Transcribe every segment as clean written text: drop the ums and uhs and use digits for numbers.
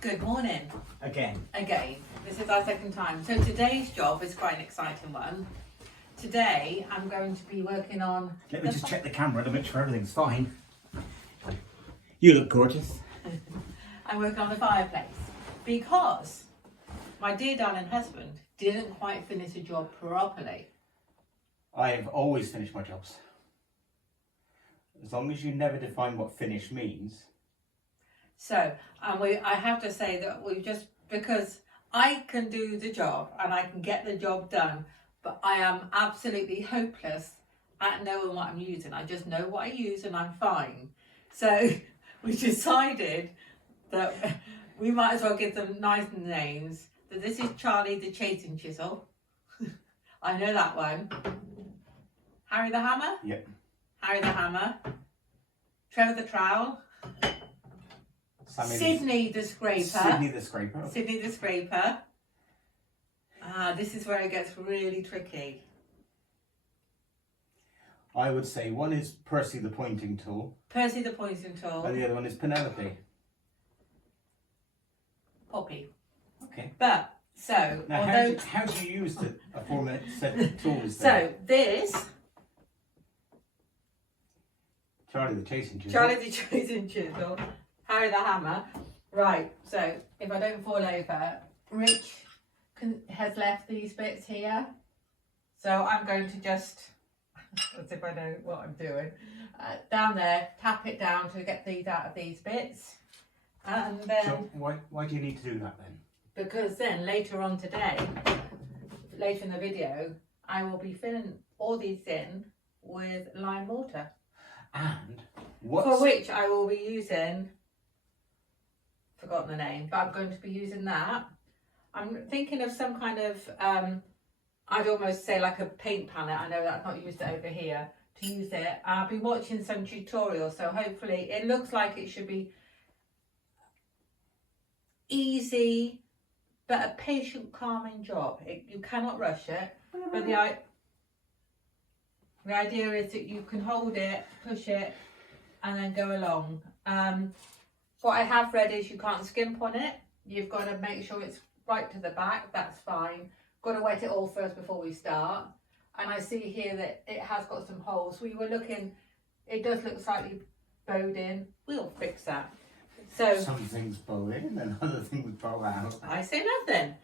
Good morning. Again. This is our second time. So today's job is quite an exciting one. Today I'm going to be working on... Let me just check the camera to make sure everything's fine. You look gorgeous. I'm working on the fireplace because my dear darling husband didn't quite finish the job properly. I've always finished my jobs. As long as you never define what finish means. So, I have to say that we just, because I can do the job and I can get the job done, but I am absolutely hopeless at knowing what I'm using. I just know what I use and I'm fine. So we decided that we might as well give them nice names. That this is Charlie the Chasing Chisel. I know that one. Harry the Hammer? Yep. Harry the Hammer. Trevor the Trowel. Sydney the Scraper. Sydney the Scraper. Sydney the Scraper. This is where it gets really tricky. I would say one is Percy the Pointing Tool. Percy the Pointing Tool. And the other one is Penelope. Poppy. Okay. But, so... Now, although... how do you use the aforementioned set of tools So, there? this... Charlie the Chasing Chisel. Charlie the Chasing Chisel. Harry the Hammer. Right, so if I don't fall over, Rich has left these bits here. So I'm going to just, as if I know what I'm doing, down there, tap it down to get these out of these bits. And then... So why do you need to do that then? Because then later on today, later in the video, I will be filling all these in with lime mortar. And for which I will be using, forgotten the name, but I'm going to be using that. I'm thinking of some kind of, I'd almost say like a paint palette. I know that I've not used it over here to use it. I've been watching some tutorials, so hopefully it looks like it should be easy, but a patient, calming job. You cannot rush it, but the idea is that you can hold it, push it, and then go along. What I have read is you can't skimp on it. You've got to make sure it's right to the back. That's fine. Got to wet it all first before we start. And I see here that it has got some holes. We were looking, it does look slightly bowed in. We'll fix that. So some things bow in and other things bow out. I say nothing.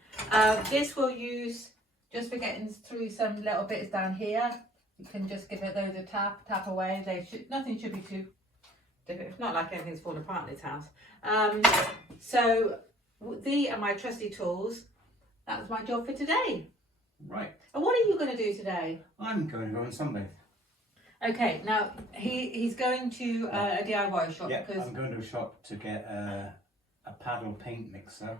This we'll use just for getting through some little bits down here. You can just give it those a tap away. Nothing should be too difficult. It's not like anything's falling apart in this house. So these are my trusty tools. That's my job for today. Right. And what are you going to do today? I'm going to go and sunbathe. Okay. Now he's going to a DIY shop. Yeah, because I'm going to a shop to get a paddle paint mixer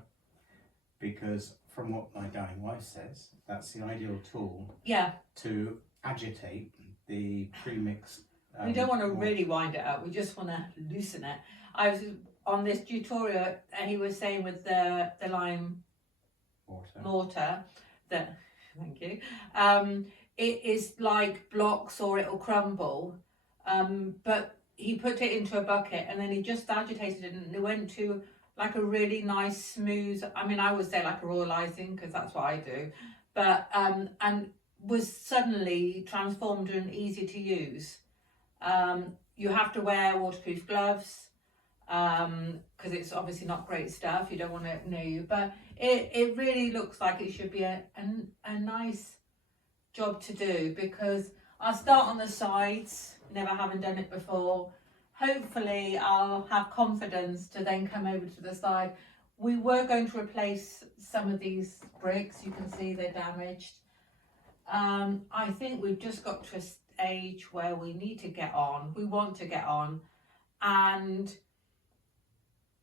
because from what my dying wife says, that's the ideal tool. Yeah. To agitate the pre-mixed. We don't want to really wind it up. We just want to loosen it. I was on this tutorial and he was saying with the lime mortar that, thank you, it is like blocks or it'll crumble. But he put it into a bucket and then he just agitated it and it went to like a really nice smooth, I mean I would say like a royal icing because that's what I do. But, and was suddenly transformed and easy to use. You have to wear waterproof gloves because it's obviously not great stuff. You don't want to know you, but it really looks like it should be a nice job to do because I'll start on the sides, never having done it before. Hopefully I'll have confidence to then come over to the side. We were going to replace some of these bricks. You can see they're damaged. I think we've just got to a stage where we need to get on. We want to get on. And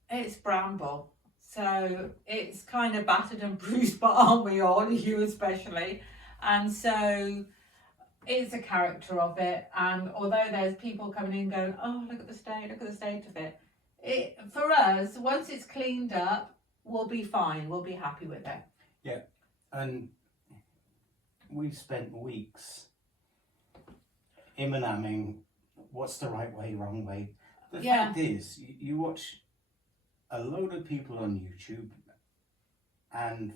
it's Bramble. So it's kind of battered and bruised, but aren't we all? You especially. And so it's a character of it. And although there's people coming in going, oh, look at the state of it. For us, once it's cleaned up, we'll be fine. We'll be happy with it. Yeah. And we've spent weeks what's the right way, wrong way. The fact is, you watch a load of people on YouTube, and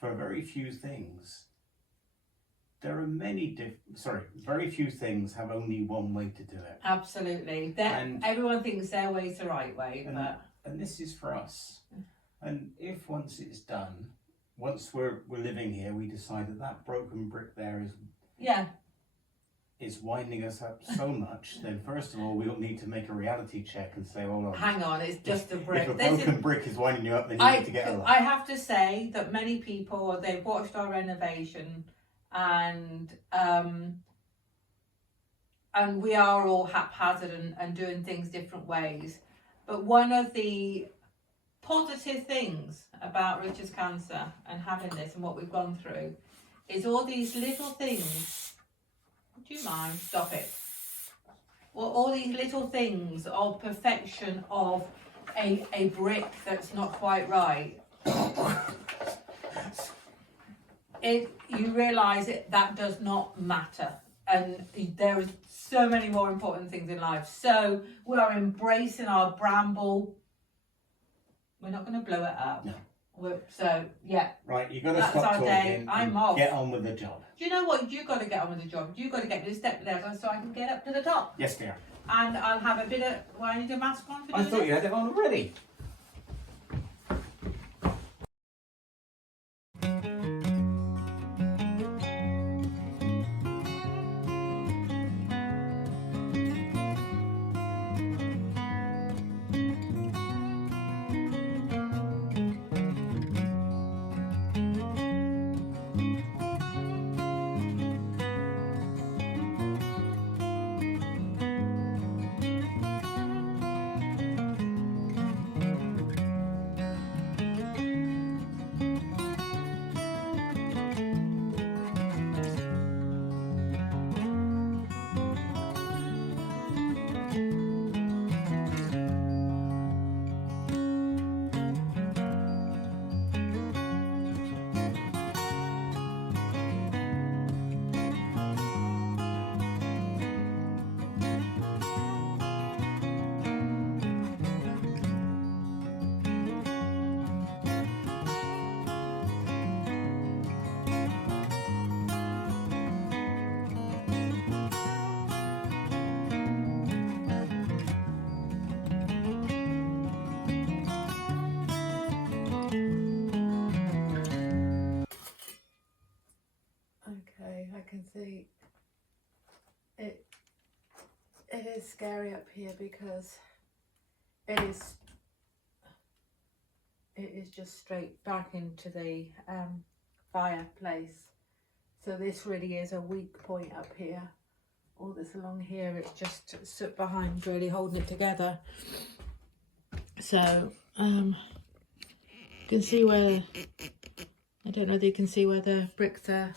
for very few things, very few things have only one way to do it. Absolutely. Everyone thinks their way's the right way, and this is for us. And if once it's done, once we're living here, we decide that broken brick there is winding us up so much, then first of all, we'll need to make a reality check and say, hold on. Hang on, it's just a brick. If a broken brick is winding you up, then you need to get a light. I have to say that many people, they've watched our renovation, and we are all haphazard and doing things different ways. But one of the positive things about Richard's cancer and having this and what we've gone through is all these little things. Do you mind? Stop it. Well, all these little things of perfection of a brick that's not quite right. You realise that does not matter, and there is so many more important things in life. So we are embracing our Bramble. We're not going to blow it up. No. Right, you've got to stop talking. Day. I'm off. Get on with the job. Do you know what? You've got to get on with the job. You've got to get me the step ladder so I can get up to the top. Yes, dear. And I'll have a bit of. Well, I need a mask on for doing I thought you had it on already. can see it is scary up here because it is just straight back into the fireplace. So this really is a weak point up here. All this along here, it's just sit behind, really holding it together. So you can see where, I don't know if you can see where the bricks are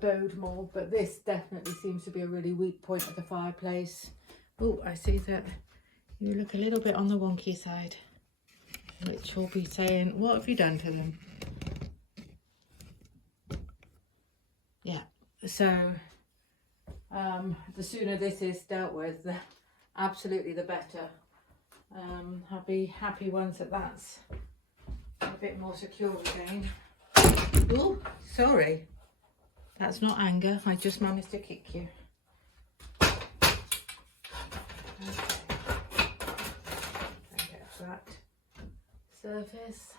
bowed more, but this definitely seems to be a really weak point of the fireplace. Oh, I see that you look a little bit on the wonky side, which will be saying, what have you done to them? Yeah, so the sooner this is dealt with, absolutely the better. I'll be happy once that's a bit more secure again. Oh, sorry. That's not anger, I just managed to kick you. Okay. Get a flat surface.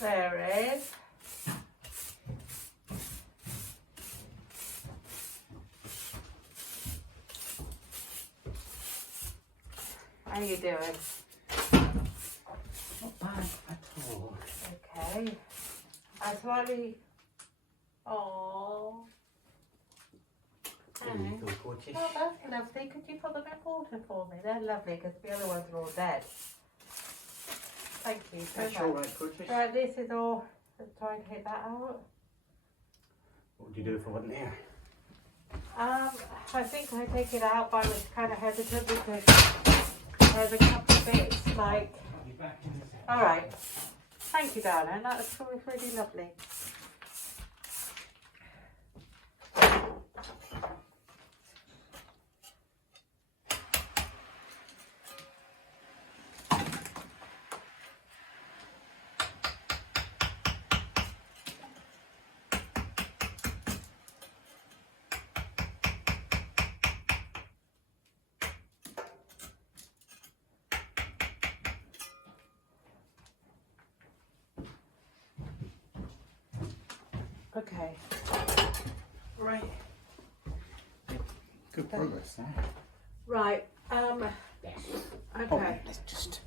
There is. How you doing? Not bad at all. Okay. I slightly. Oh. There you go, gorgeous. Oh, that's lovely. Could you put them in water for me? They're lovely because the other ones are all dead. Thank you so That's much. all right, gorgeous. Right, this is all. Let's try to hit that out. What would you do if I wasn't here? I think I take it out, but I was kind of hesitant because there's a couple of bits like. I'll be back in a second. All right. Thank you, darling. That was really lovely. Okay. Right. Good progress there. Right. Yes. Okay. Oh, let's just.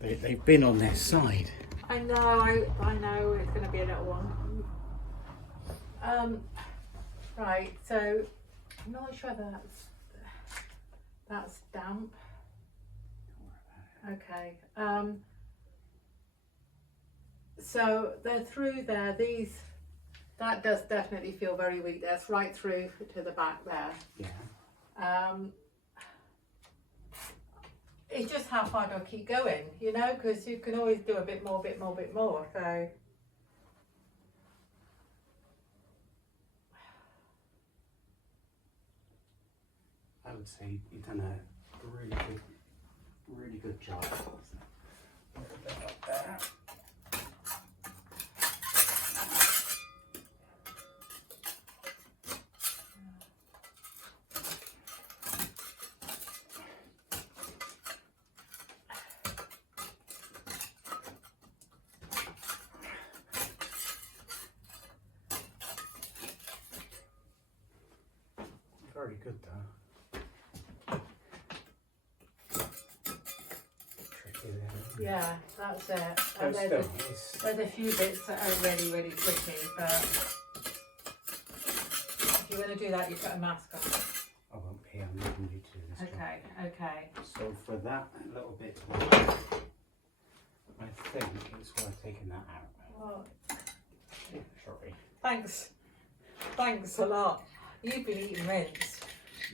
They've been on their side. I know. I know it's going to be a little one. Right. So I'm not sure that's damp. Okay. So they're through there. That does definitely feel very weak. That's right through to the back there. Yeah. It's just how far do I keep going, you know, because you can always do a bit more. So I would say you've done a really good job. A little bit up there. Very good though. Tricky there. yeah, that's it. Oh, And still, it's, there's a few bits that are really tricky, but if you're going to do that, you put a mask on. I won't be. I'm leaving you to this job. Okay. So for that little bit, I think it's worth taking that out. Well, Sorry. thanks a lot. You've been eating mints.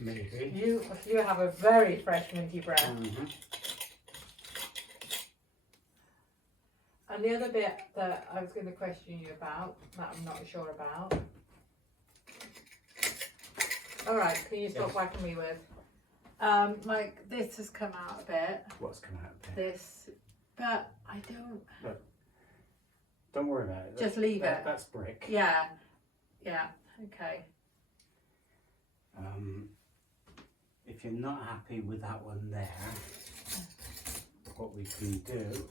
Maybe. You have a very fresh minty breath. Mm-hmm. And the other bit that I was going to question you about, that I'm not sure about. All right, can you stop whacking me with? Like this has come out a bit. What's come out of there? This, but I don't. Look, don't worry about it. Just leave it. That's brick. Yeah. Okay. If you're not happy with that one there, what we can do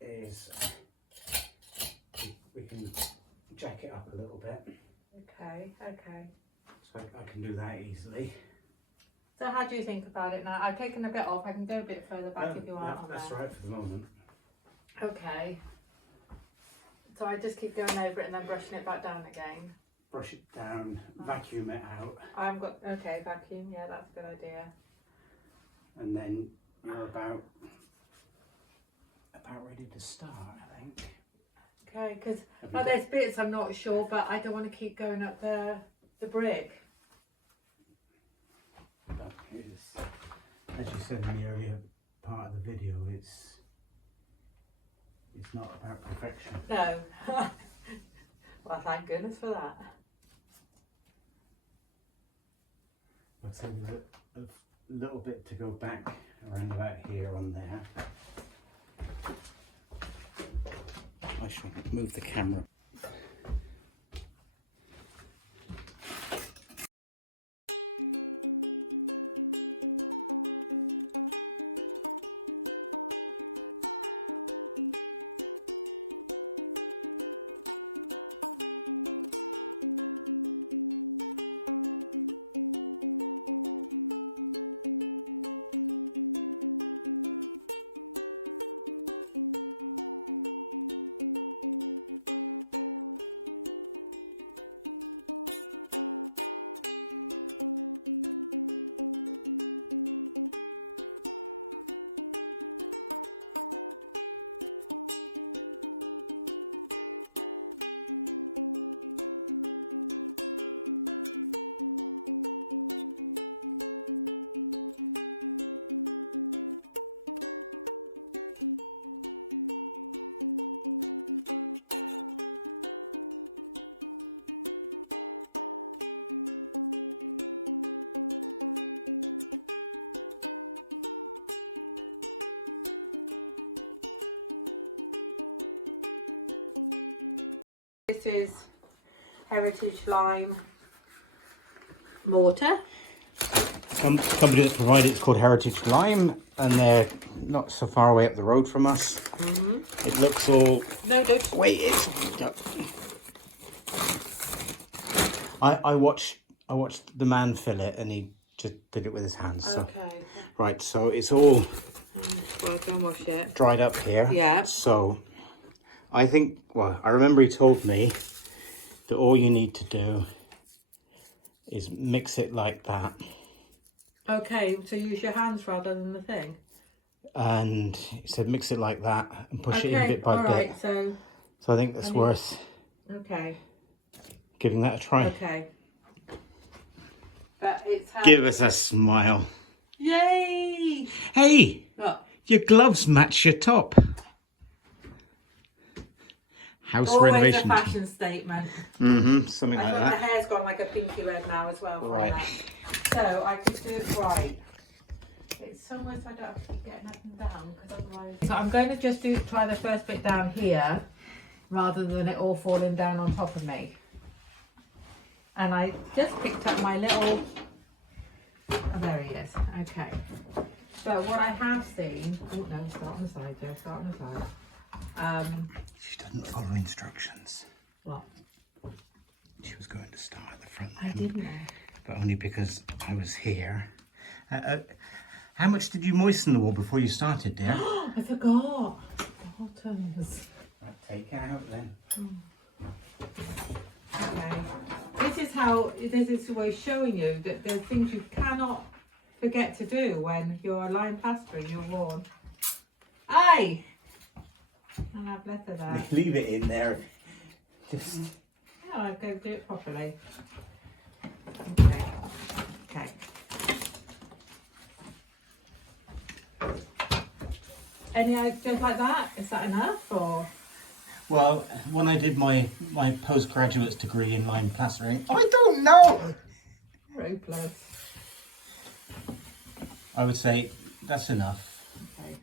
is we can jack it up a little bit. Okay. So I can do that easily. So how do you think about it now? I've taken a bit off. I can go a bit further back if you want. On That's there. right for the moment. Okay. So I just keep going over it and then brushing it back down again. Brush it down, vacuum it out, Okay, vacuum. Yeah, that's a good idea. and then you're about ready to start, I think. Okay, because Have you there's bits I'm not sure, but I don't want to keep going up the brick. But it's, as you said in the earlier part of the video, it's not about perfection. No. Well, thank goodness for that. I'd say there's a little bit to go back around about here on there. I shall move the camera. This is Heritage Lime mortar. Company that's provided it's called Heritage Lime, and they're not so far away up the road from us. It looks all... No, don't. Wait, it's... I watched the man fill it, and he just did it with his hands. So. Okay. Right, so it's all Well, don't wash it. dried up here. Yeah. So I think, well, I remember he told me that all you need to do is mix it like that. Okay, so use your hands rather than the thing. And he said mix it like that and push it in bit by bit. Right, so I think that's worth giving that a try. Okay. But it's Give us a smile. Yay! Hey! Look. Your gloves match your top. House Always renovation. a fashion statement. Something like I that. think the hair's gone like a pinky red now as well. Right. So I could do it right. It's somewhere so I don't have to keep getting up and down because otherwise. So I'm going to try the first bit down here rather than it all falling down on top of me. And I just picked up my little. Oh, there he is. Okay. So what I have seen. Oh no, start on the side, Joe. Start on the side. She doesn't follow instructions. What? She was going to start at the front. I didn't know. But only because I was here. How much did you moisten the wall before you started, dear? I forgot. Bottoms. Right, take it out then. Okay. This is the way showing you that there's things you cannot forget to do when you're lime plastering your wall. Aye! I have letter there. Leave it in there. Just. Yeah, I'll go do it properly. Okay. Okay. Any ideas like that? Is that enough or? Well, when I did my postgraduate's degree in lime plastering, I don't know. Hopeless. I would say that's enough. Okay.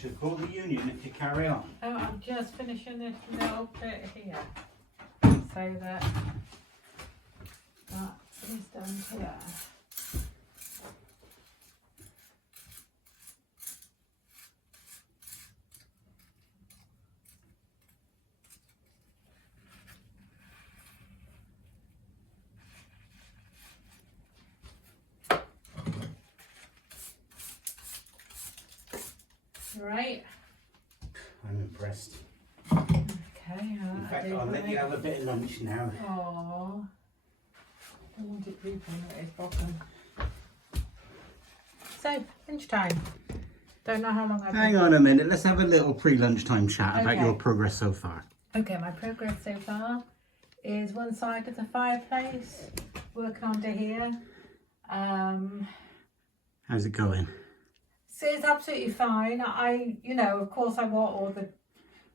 should call the union if you carry on. Oh, I'm just finishing this little bit here so that is done here. Right. I'm impressed. Okay. In fact, I'll let you have a bit of lunch now. Oh, don't want it drooping, it is bottom. So, lunchtime. Don't know how long I've Hang on a minute, let's have a little pre-lunchtime chat about Okay. your progress so far. Okay, my progress so far is one side of the fireplace, working under here. How's it going? So it's absolutely fine. Of course I want all the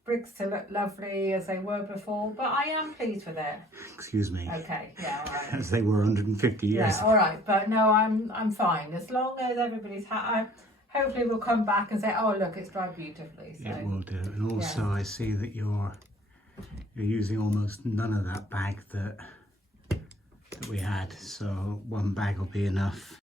bricks to look lovely as they were before, but I am pleased with it. Excuse me. Okay, yeah, all right. As they were 150 years. Yeah, all right, but no, I'm fine. As long as everybody's happy, hopefully we'll come back and say, oh look, it's dried beautifully. So. It will do. And also Yeah. I see that you're using almost none of that bag that we had, so one bag will be enough.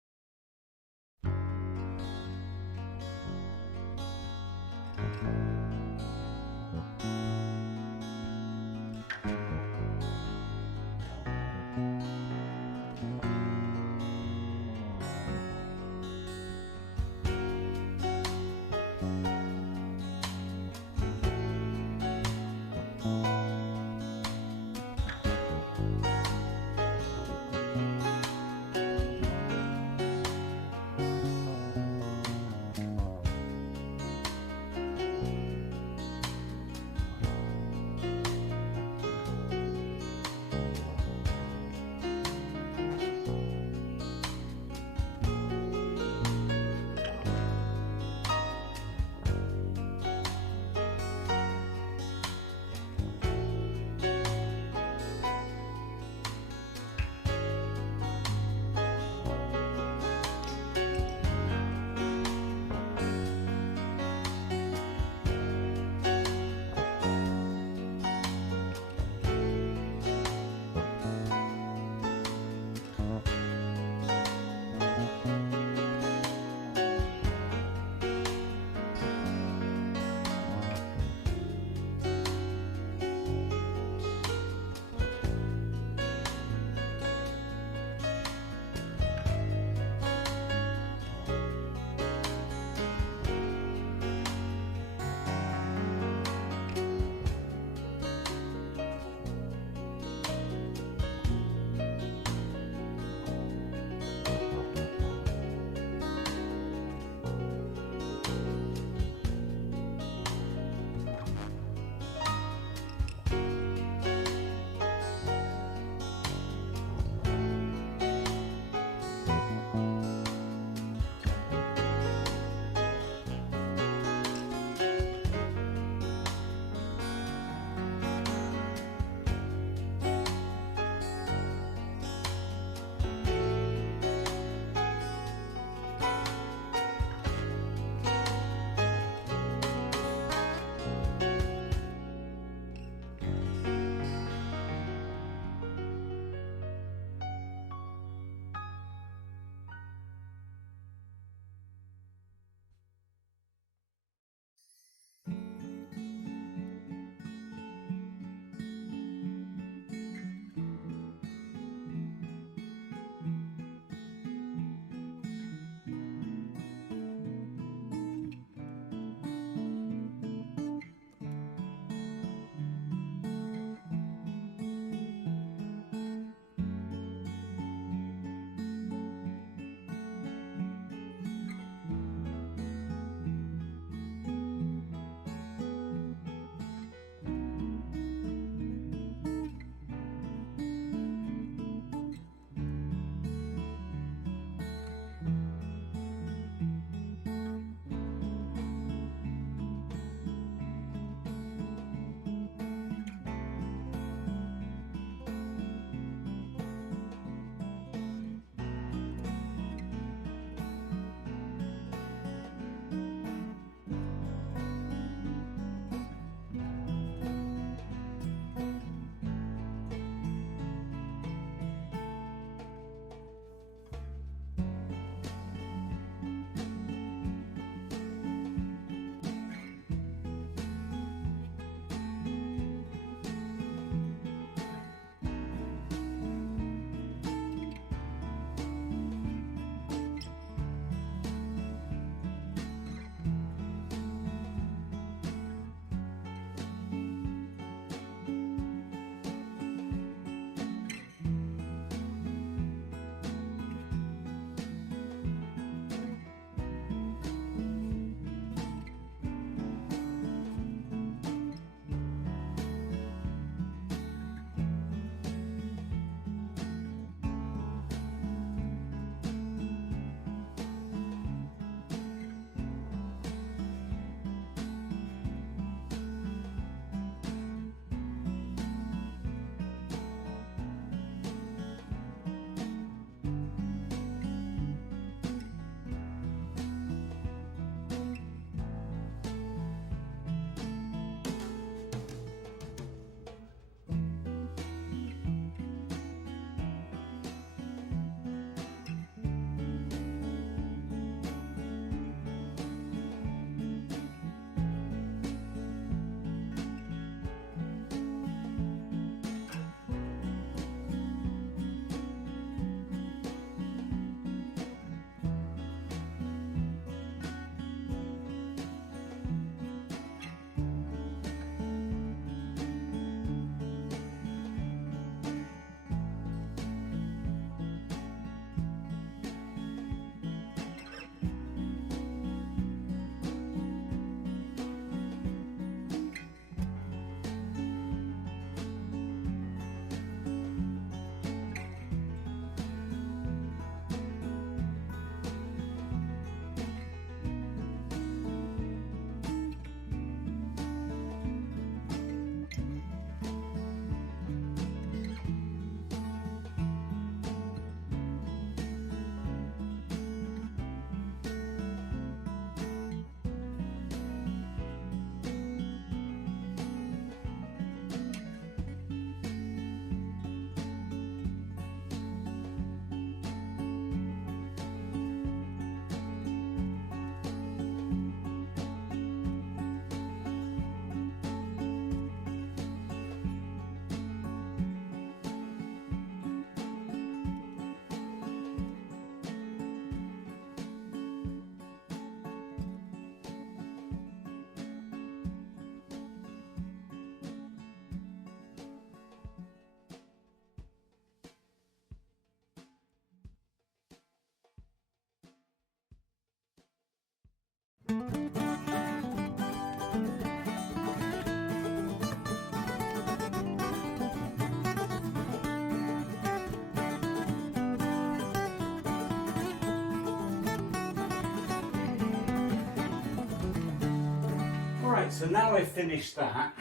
Right, so now I've finished that.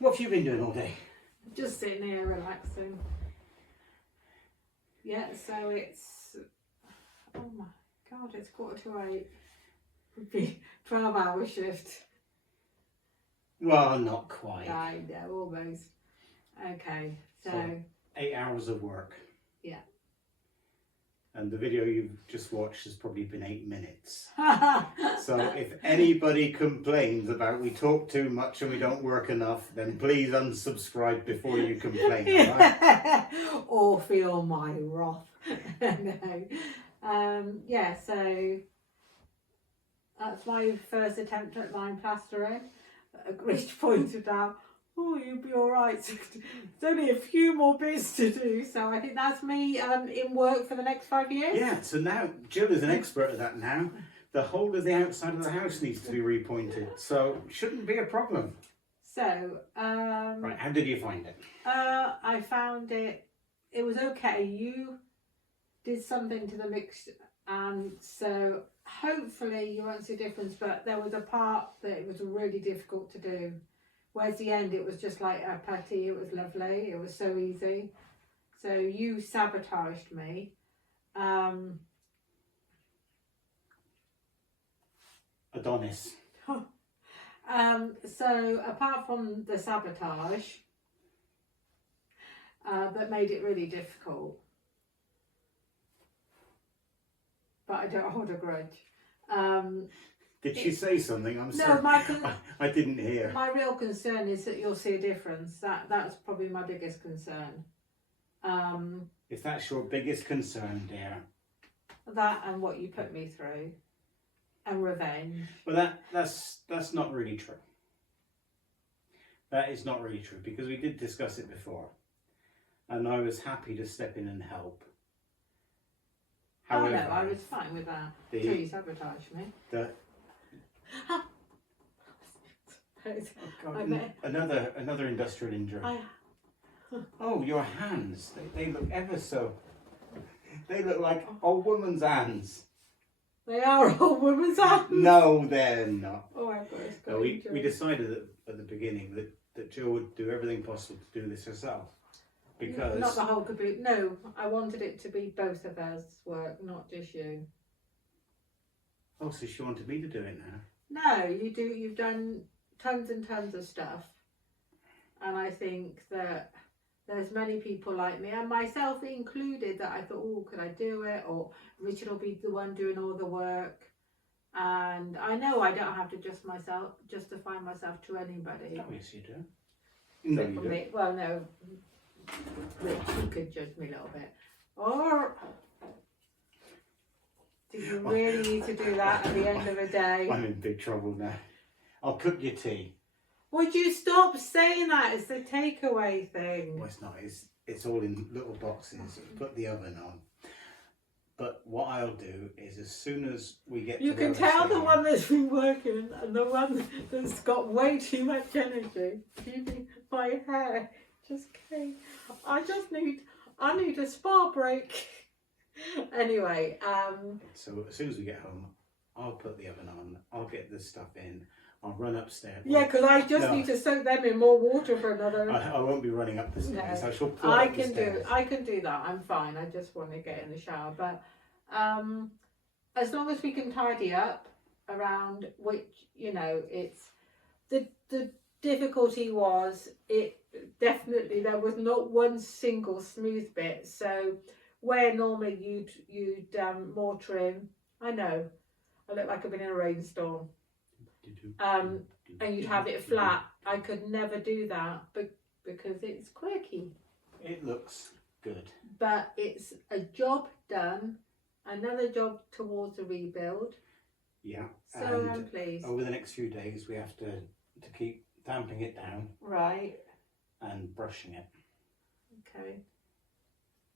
What have you been doing all day? Just sitting here relaxing. Yeah, so it's, oh my God, it's 7:45. Would be 12-hour shift. Well, not quite. I know, almost. Okay, so 8 hours of work. yeah. And the video you've just watched has probably been 8 minutes. So if anybody complains about we talk too much and we don't work enough, then please unsubscribe before you complain, alright? Or feel my wrath. No. Yeah, so that's my first attempt at line plastering. Rich pointed out, oh, you'll be alright. There's only a few more bits to do, so I think that's me in work for the next 5 years. Yeah, so now Jill is an expert at that now. The whole of the outside of the house needs to be repointed, so shouldn't be a problem. So, right, how did you find it? I found it was okay. You did something to the mix, and so hopefully you won't see a difference, but there was a part that it was really difficult to do. Whereas the end, it was just like a patty, it was lovely, it was so easy. So you sabotaged me. Adonis. So apart from the sabotage, that made it really difficult. But I don't hold a grudge. Did she say something? I'm No, sorry. I didn't hear. My real concern is that you'll see a difference. That's probably my biggest concern. If that's your biggest concern, dear. That and what you put me through, and revenge. Well, that's not really true. That is not really true, because we did discuss it before, and I was happy to step in and help. However, oh no, I was fine with that. Until you sabotaged me. Oh God, another industrial injury. Oh, your hands. They look ever so... They look like old woman's hands. They are old woman's hands. No, they're not. Oh, I've got this. No, we decided at the beginning that Jill would do everything possible to do this herself. Because... Not the whole caboose. No, I wanted it to be both of us work, not just you. Oh, so she wanted me to do it now? No, you've done tons and tons of stuff. And I think that there's many people like me, and myself included, that I thought, oh, could I do it? Or Richard will be the one doing all the work. And I know I don't have to justify myself to anybody. Oh, yes, you do. No, you do. Well, no. Rich, you could judge me a little bit. Or do you really need to do that at the end of the day? I'm in big trouble now. I'll cook your tea. Would you stop saying that? It's a takeaway thing. Well, it's not. It's all in little boxes. Put the oven on. But what I'll do is, as soon as we get you to can tell the one that's been working and the one that's got way too much energy. My hair just came. I need a spa break. Anyway, so as soon as we get home, I'll put the oven on. I'll get this stuff in. I'll run upstairs. Yeah, because I just need to soak them in more water for another. I won't be running up the stairs. No. I shall pull up the stairs. I can do that. I'm fine. I just want to get in the shower. But as long as we can tidy up around, which, you know, it's the difficulty was, it definitely, there was not one single smooth bit. So where normally you'd mortar in, I know I look like I've been in a rainstorm. And you'd have it flat. I could never do that because it's quirky. It looks good. But it's a job done, another job towards a rebuild. Yeah. So I'm pleased. Over the next few days we have to keep damping it down. Right. And brushing it. Okay.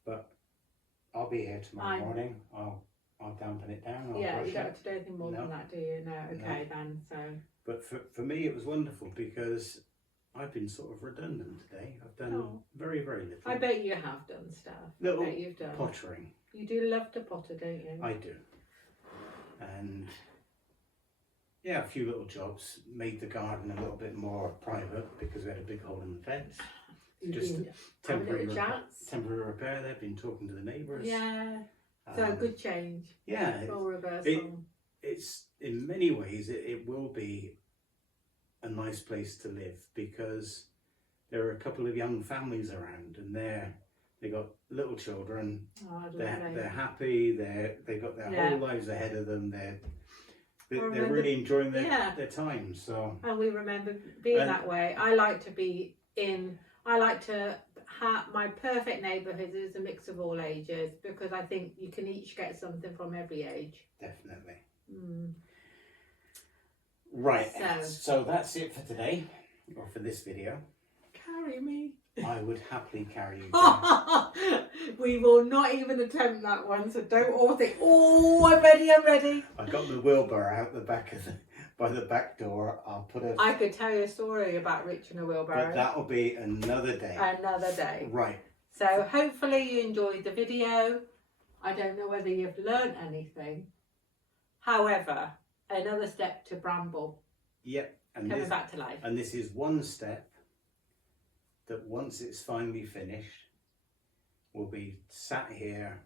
But I'll be here tomorrow morning. I'll dampen it down. Yeah, you don't have to do anything more than that, do you? No, okay then. So. But for me, it was wonderful because I've been sort of redundant today. I've done very, very little. I bet you have done stuff. Little I bet you've done pottering. You do love to potter, don't you? I do. And Yeah, a few little jobs. Made the garden a little bit more private because we had a big hole in the fence. Just temporary repair there. Been talking to the neighbours. Yeah. So a good change. Yeah. It's in many ways it will be a nice place to live because there are a couple of young families around and they got little children. Oh, they're happy. They've got their whole lives ahead of them. They're really enjoying their time. So. And we remember being that way. I like to have my perfect neighbourhood is a mix of all ages because I think you can each get something from every age. Definitely. Mm. Right. So that's it for today, or for this video. Carry me. I would happily carry you down. We will not even attempt that one, so don't all think, oh, I'm ready. I got the wheelbarrow out the back by the back door. I could tell you a story about Rich and a wheelbarrow. But that'll be another day. Another day. Right. So hopefully you enjoyed the video. I don't know whether you've learnt anything. However, another step to Bramble. Yep. And coming back to life. And this is one step that once it's finally finished, we'll be sat here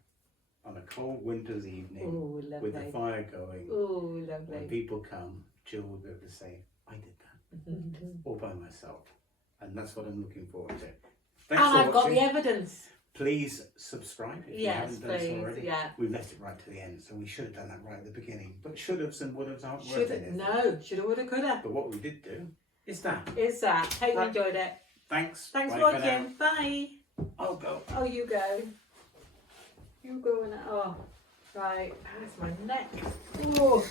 on a cold winter's evening with the fire going. Oh, lovely. When people come, Jill will be able to say, I did that all by myself. And that's what I'm looking forward to. Thanks and for I've watching. got the evidence. Please subscribe if you haven't done so already. Yeah. We've left it right to the end, so we should have done that right at the beginning. But should-haves and would-haves aren't worth anything. No, shoulda, woulda, coulda. But what we did do is that. Hope you enjoyed it. Thanks. Thanks for watching. Bye. I'll go. Oh, you go. You go and right. How's my neck? Oh.